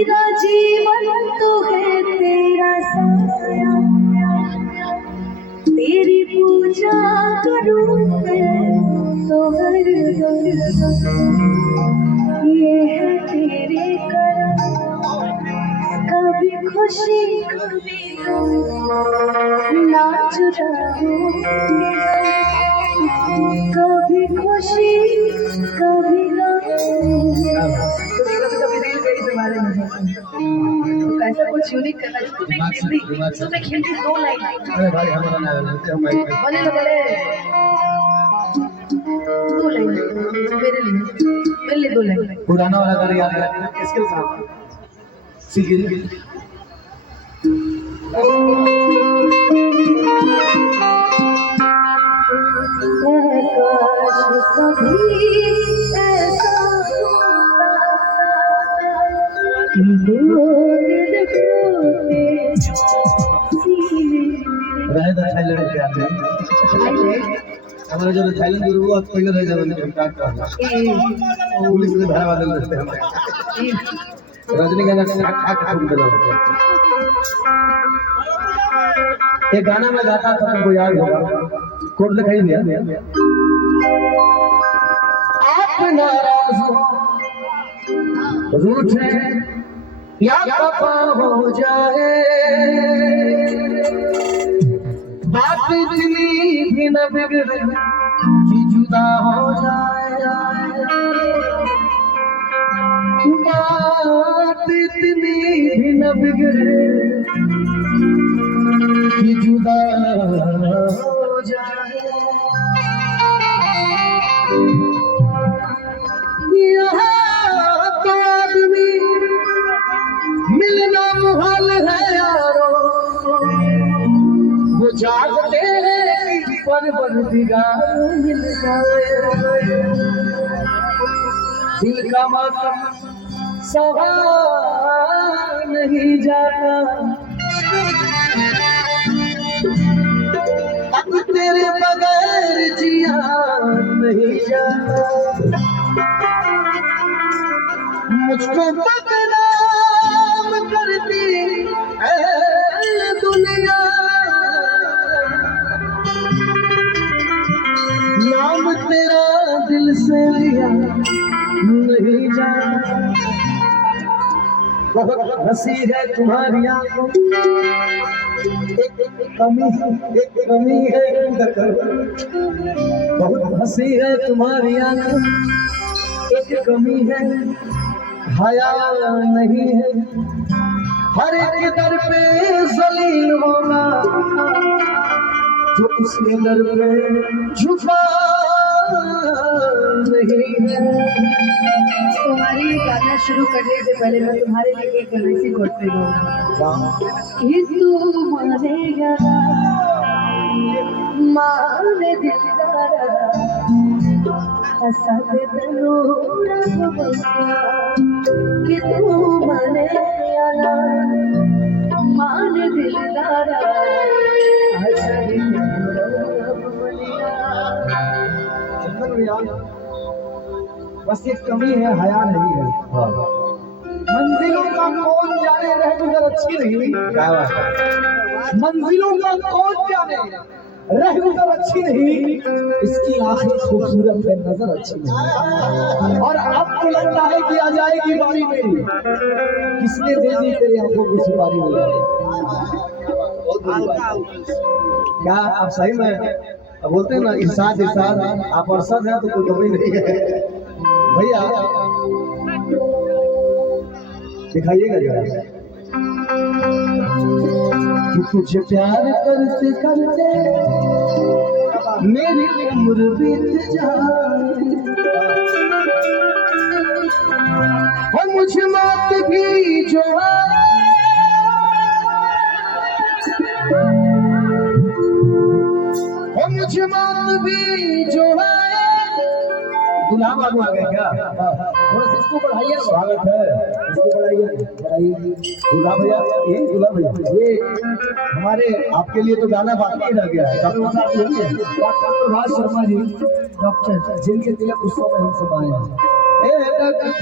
मेरा जीवन तो है तेरा साया, तेरी पूजा करूं मैं तो हर दम, ये है तेरे करम, कभी खुशी कभी गम, नाच रहा कभी खुशी कभी गम। कभी रील गई तुम्हारे में ऐसा कुछ यूनिक करना है। तुम्हें खिलती 2 लाइन अरे भाई हमारा ना बोले तो बोले 2 लाइन मेरे लिए 2 लाइन। पुराना वाला गाना याद है किसके साथ सीखिए काश कभी ऐसा होता कि 2 दिल होते सीने रहे तो थाईलैंड के आते हैं हमारा जो थाईलैंड गुरु वो पहले रह जाने के काट का पुलिस ने भाई वाले रहते हैं रजनीकांत खाक ठुक देना ये गाना मैं गाता था तुमको याद होगा कोड दिखाई दिया आप नाराज हो रूठे या खफा हो जाए बात इतनी भी न बिगड़े कि जुदा हो जाए बात इतनी भी न बिगड़े कि जुदा हो जाए यहाँ तो आदमी मिलना मुहाल है यारो वो जागते हैं पर बंदिगार मिल जाए दिल का मातम सहा नहीं जाता अब तेरे बगैर जिया नहीं जाता मुझको बदनाम करती है दुनिया नाम तेरा दिल से लिया नहीं जाता बहुत हंसी है तुम्हारी आंखों एक कमी है बहुत हंसी है तुम्हारी आंखों एक कमी है हया नहीं है हर एक दर पे जलील होना जो उसके दर पे झुका नहीं है। तुम्हारी गाना शुरू करने से पहले मैं तुम्हारे लिए एक गाना इसी कोट पे गाऊंगा कि तू मानेगा माने दिलदारा हसद तनूरा कि तू मानेगा माने दिलदारा हसद तनूरा बस एक कमी है हया नहीं है मंजिलों का कौन जाने रह गुजर अच्छी नहीं क्या बात है मंजिलों का कौन जाने रह गुजर अच्छी नहीं इसकी आंखें खूबसूरत है नजर अच्छी नहीं और अब तो लगता है कि आ जाएगी बारी मेरी किसने दे दी तेरी आंखों को सुपारी मिल क्या आप सही में बोलते हैं ना इरशाद आप अरशद है तो कोई कमी नहीं है भैया दिखाइएगा जरा कि तुझे प्यार करते करते मेरी उम्र बीत जाए और मुझे मौत भी जो और मुझे मौत भी जो गुलाम आदमी आ गए क्या थोड़ा सा इसको बढ़ाइए स्वागत है इसको बढ़ाइए गुलाम भैया ये गुलाम भैया ये हमारे आपके लिए तो गाना बाकी रह गया है डॉक्टर साहब डॉक्टर प्रभाष शर्मा जी डॉक्टर जिनके तिलक उत्सव में हम सब आए हैं